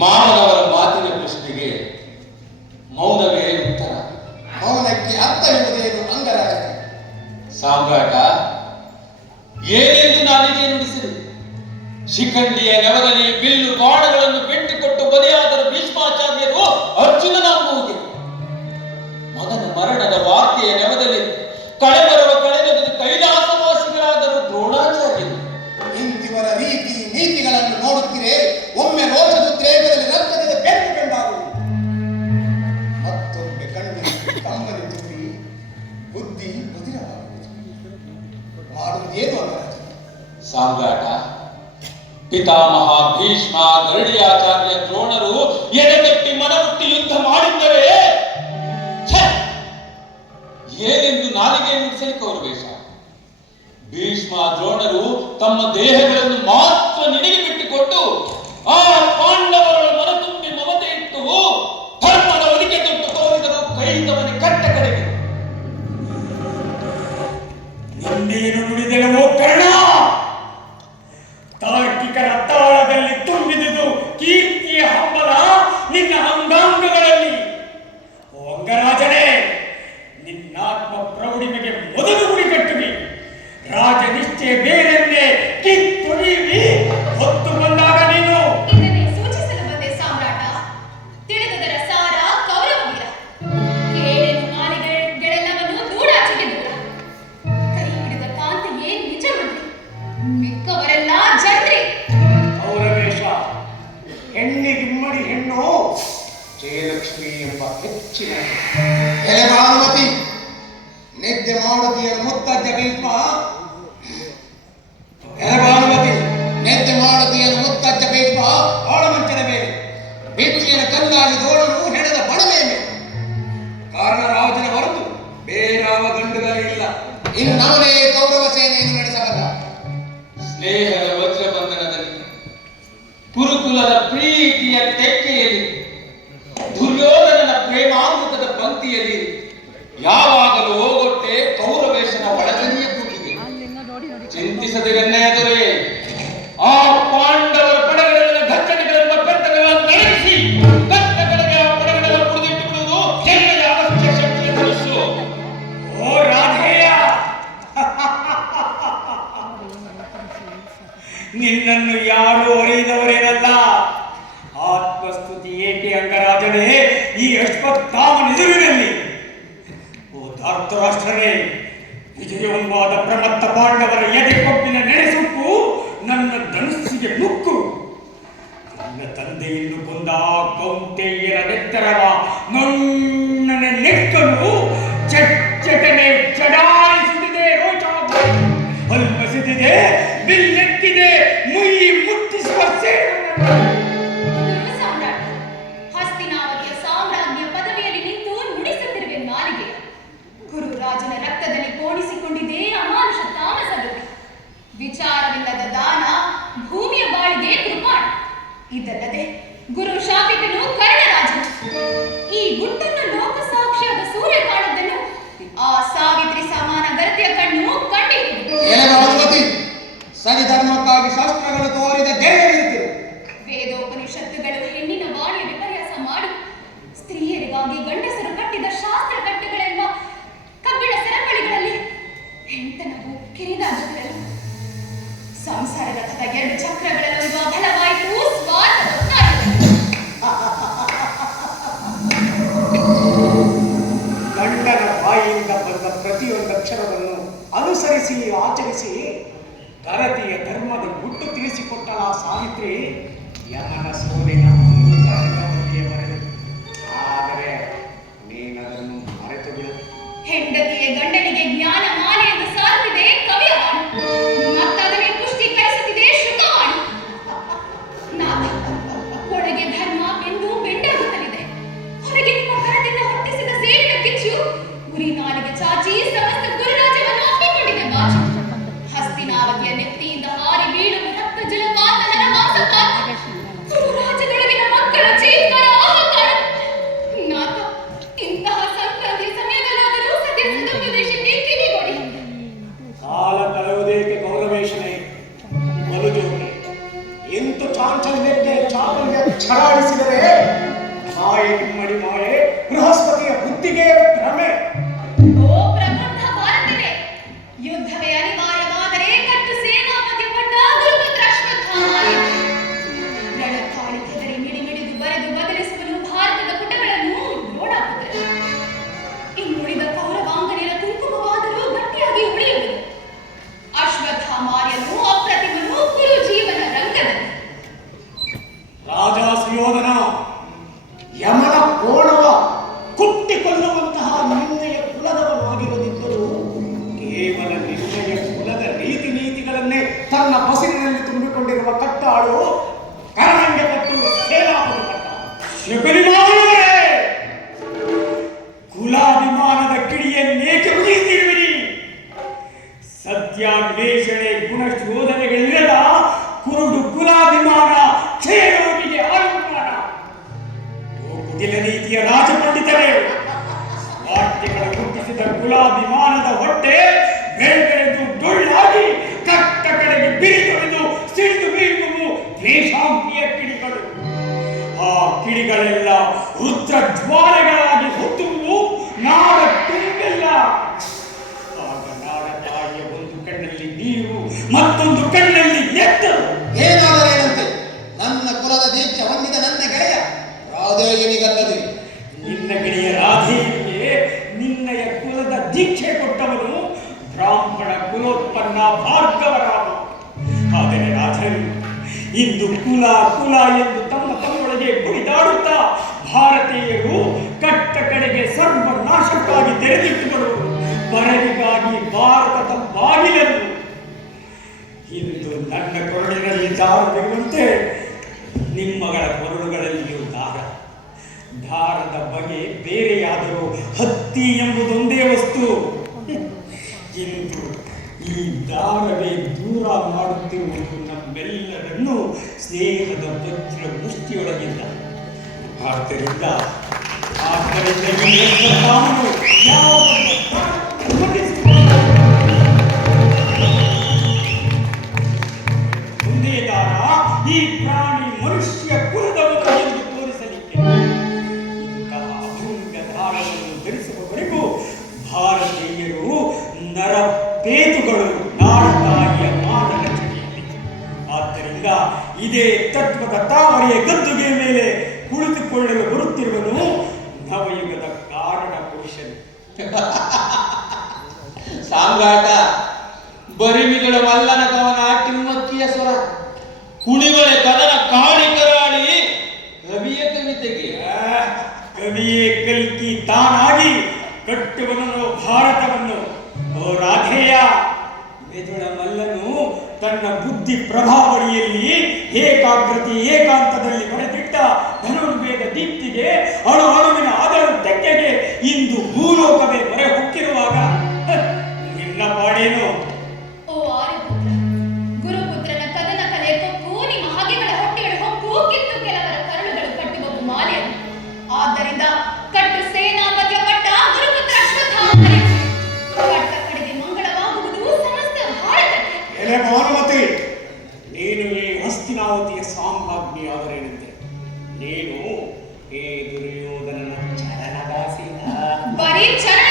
ಮಾನವರ ಮಾತಿನ ಪ್ರಶ್ನೆಗೆ ಮೌನವೇ ಉತ್ತರ. ಮೌನಕ್ಕೆ ಅರ್ಥವಿರುವುದೇನು ಅಂಗರಾಜ ಸಾಮ್ರಾಟ ಏನೆಂದು ನಾಲಿಗೆ ನುಡಿಸಿದೆ? ಶಿಖಂಡಿಯ ನೆವದಲ್ಲಿ ಬಿಲ್ಲು ಬಾಣಗಳನ್ನು ಬಿಟ್ಟುಕೊಟ್ಟು ಬಲಿಯಾದರ ಭೀಷ್ಮಾಚಾರ್ಯರು ಅರ್ಜುನನ ಅಮ್ಮುವುಗೆ ಮಗನ ಮರಣದ ವಾರ್ತೆಯ ನೆವದಲ್ಲಿ ಕಳೆಬರುವ ಸಾಮ್ರಾಟ. ಪಿತಾಮಹ ಭೀಷ್ಮ, ಗರುಡಿಯಾಚಾರ್ಯ ದ್ರೋಣರು ಎಡೆಗಟ್ಟಿ ಮನಮುಟ್ಟಿ ಯುದ್ಧ ಮಾಡಿದ್ದರೆ! ಏನೆಂದು ನಾಲಿಗೆ ನುಡಿಸಲಿಕ್ಕೆ ಅವರು ಬೇಷ ಭೀಷ್ಮ, ದ್ರೋಣರು ತಮ್ಮ ದೇಹಗಳನ್ನು ಮಾತ್ರ ನಿನಗೆ ಬಿಟ್ಟುಕೊಟ್ಟು ಆ ಪಾಂಡವರ ಮನತುಂಬಿ ಮಮತೆ ಇಟ್ಟು ಧರ್ಮದ ಒಲಿಕೆ ತೊಟ್ಟು ಕೈತವನೆ ಹೆಚ್ಚಿನ ಎಲೆ ಭಾನುಮತಿ ನಿದ್ದೆ ಮಾಡುತ್ತೀಯ ಮುತ್ತಜ್ಜ ಭೀಷ್ಮ ಎಲೆ ಭಾನುಮತಿ ನಿದ್ದೆ ಮಾಡುತ್ತೀಯ ಮುತ್ತಜ್ಜ ಭೀಷ್ಮ ಆಳಮಂಚದ ಮೇಲೆ ಬೆಟ್ಟಿನ ಕಲ್ಲಾಗಿ ದೋಡನು ಹೆಣದ ಬಣವೆಯ ಮೇಲೆ. ಕಾರಣ ರಾಜನ ಹೊರತು ಬೇರಾವ ಗಂಡುಗಳಿಲ್ಲ ಇನ್ನವನೇ ಕೌರವ ಸೇನೆಯನ್ನು ನಡೆಸಬಲ್ಲ. ಸ್ನೇಹದ ದೊರೆ ಆ ಪಾಂಡವರ ಪಡೆಗಳೆಲ್ಲ ಘಟ್ಟನೆಗಳೆಂಬ ಬೆಟ್ಟಗಳನ್ನು ನಡೆಸಿ ಘಟ್ಟಗಳಿಗೆ ಆ ಪಡೆಗಳನ್ನು ಕುಡಿದಿಟ್ಟು ಬಿಡುವುದು ಹೆಮ್ಮೆಯ ಅವಶ್ಯ ಶಕ್ತಿಯ ಧನುಸ್ಸು ಓ ರಾಧೆಯ! ನಿನ್ನನ್ನು ಯಾರು ಅರಿಯದವರೇನಲ್ಲ. ಆತ್ಮಸ್ತುತಿ ಏಕೆ ಅಂಗರಾಜನೇ? ಈ ಅಶ್ವತ್ಥಾಮ ನಿಜವಿನಲ್ಲಿ ಓ ಧಾರ್ತರಾಷ್ಟ್ರನೇ ವಿಜಯೋನ್ಮಾದ ಪ್ರಮತ್ತ ಪಾಂಡವರ ಎದೆಕೊಪ್ಪಿನ ನೆನೆಸುಪ್ಪು ನನ್ನ ಧನುಸ್ಸಿಗೆ ಮುಕ್ಕು ನನ್ನ ತಂದೆಯನ್ನು ಕೊಂದ ಕೌಂತೆಯರ ನೆತ್ತರವ ನುಣ್ಣನೆ ಇದಲ್ಲದೆ ಗುರು ಶಾಪಿತನು ಕರ್ಣರಾಜ ಈ ಗುಟ್ಟನ್ನು ಲೋಕ ಸಾಕ್ಷಿಯಾದ ಸೂರ್ಯ ಕಾಣದನ್ನು ಆ ಸಾವಿತ್ರಿ ಸಮಾನ ಗರ್ತಿಯ ಕಣ್ಣು ಕಂಡಿತು ಎಲೆ ಭಾನುಮತಿ ಸರಿ ಧರ್ಮಕ್ಕಾಗಿ ಶಾಸ್ತ್ರಗಳು ತೋರಿದ ಗರತಿಯ ಧರ್ಮದ ಗುಟ್ಟು ತಿಳಿಸಿಕೊಟ್ಟಳ ಸಾವಿತ್ರಿ ಯಮನ ಸೋಲಿನ ছাড়া আর ছিল ಸತ್ಯಾನ್ವೇಷಣೆ ಗುಣಶೋಧನೆಗಳಿರದ ಕುರುಡು ಕುಲಾಭಿಮಾನ, ಕ್ಷಯರೋಗಿಗೆ ಆಯುಮಾನ ಓ ಕುಟಿಲ ರೀತಿಯ ರಾಜಪಂಡಿತರೇ, ವಾಕ್ಯಗಳ ಹುಟ್ಟಿಸಿದ ಕುಲಾಭಿಮಾನದ ಹೊಟ್ಟೆ ಬೆಳೆದು ಡೊಳ್ಳಾಗಿ ಕಟ್ಟ ಕಡೆಗೆ ಬಿರಿದೊಡೆದು ಸಿಡಿದು ಬೀಳುವು ದ್ವೇಷಾಂತಿಯ ಕಿಡಿಗಳು. ಆ ಕಿಡಿಗಳೆಲ್ಲ ರುದ್ರ ಜ್ವಾಲೆಗಳಾಗಿ ಹೊತ್ತುವು ನಾಡ ಕುಲೋತ್ಪನ್ನ ಭಾರ್ಗವರಾದ ಆದರೆ ರಾಜರು. ಇಂದು ಕುಲ ಕುಲ ಎಂದು ತಮ್ಮ ತಮ್ಮೊಳಗೆ ಕುಣಿದಾಡುತ್ತಾ ಭಾರತೀಯರು ಕಟ್ಟ ಕಡೆಗೆ ಸರ್ವನಾಶಕ್ಕಾಗಿ ತೆರೆದಿಟ್ಟುಗಳು ಬರಲಿಗಾಗಿ ಭಾರತದ ಬಾಗಿಲನ್ನು ಇಂದು ನನ್ನ ಕೊರಳಿನಲ್ಲಿ ದಾರವಿರುವಂತೆ ನಿಮ್ಮಗಳ ಕೊರಳುಗಳಲ್ಲಿಯೂ ದಾರ. ದಾರದ ಬಗೆ ಬೇರೆಯಾದರೂ ಹತ್ತಿ ಎಂಬುದೊಂದೇ ವಸ್ತು ಇಂದು ಈ ದಾರವೇ ದೂರ ಮಾಡುತ್ತಿರುವುದು ನಮ್ಮೆಲ್ಲರನ್ನು ಸ್ನೇಹದ ವಜ್ರ ಮುಷ್ಟಿಯೊಳಗಿಲ್ಲ ಆದ್ದರಿಂದ ಆದ್ದರಿಂದ ಇದೇ ತತ್ವದ ತಾವರೆಯ ಗದ್ದುಗೆ ಮೇಲೆ ಕುಳಿತುಕೊಳ್ಳಲು ಬರುತ್ತಿರುವನು ನವಯುಗದ ಕಾರಣ ಪುರುಷನು. ಸಾಮ್ರಾಟ ಬರಿಮಿಗಳ ವಲ್ಲನ ಕವನ ಕಿಮ್ಮಕ್ಕಿಯ ಸ್ವರ ಕುಣಿಗಳ ಕದನ ಕಾಣಿಕರಾಳಿ ಕವಿಯ ಕವಿತೆಗೆ. ಕವಿಯೇ ಕಲ್ಕಿ ತಾನಾಗಿ ಕಟ್ಟುವನು ಭಾರತವನ್ನು. ಓ ರಾಧೇಯ ಮೆದುಳ ಮಲ್ಲನು ತನ್ನ ಬುದ್ಧಿ ಪ್ರಭಾವಳಿಯಲ್ಲಿ ಏಕಾಗ್ರತೆ ಏಕಾಂತದಲ್ಲಿ ಬರೆದಿಟ್ಟ ಧನುರ್ವೇದ ದೀಪ್ತಿಗೆ ಅಣು ಅಣುವಿನ ಅದರ ತೆಕ್ಕೆಗೆ ಇಂದು ಹಸ್ತಿನಾವತಿಯ ಸಾಮ್ರಾಜ್ಞಿಯಾದರೇನೆಂದರೆ ನೀನು ಈ ದುರ್ಯೋಧನನ ಚರಣದಾಸಿಯ ಬರೀ ಚರಣದಾಸಿಯ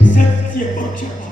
Zemknie oczy.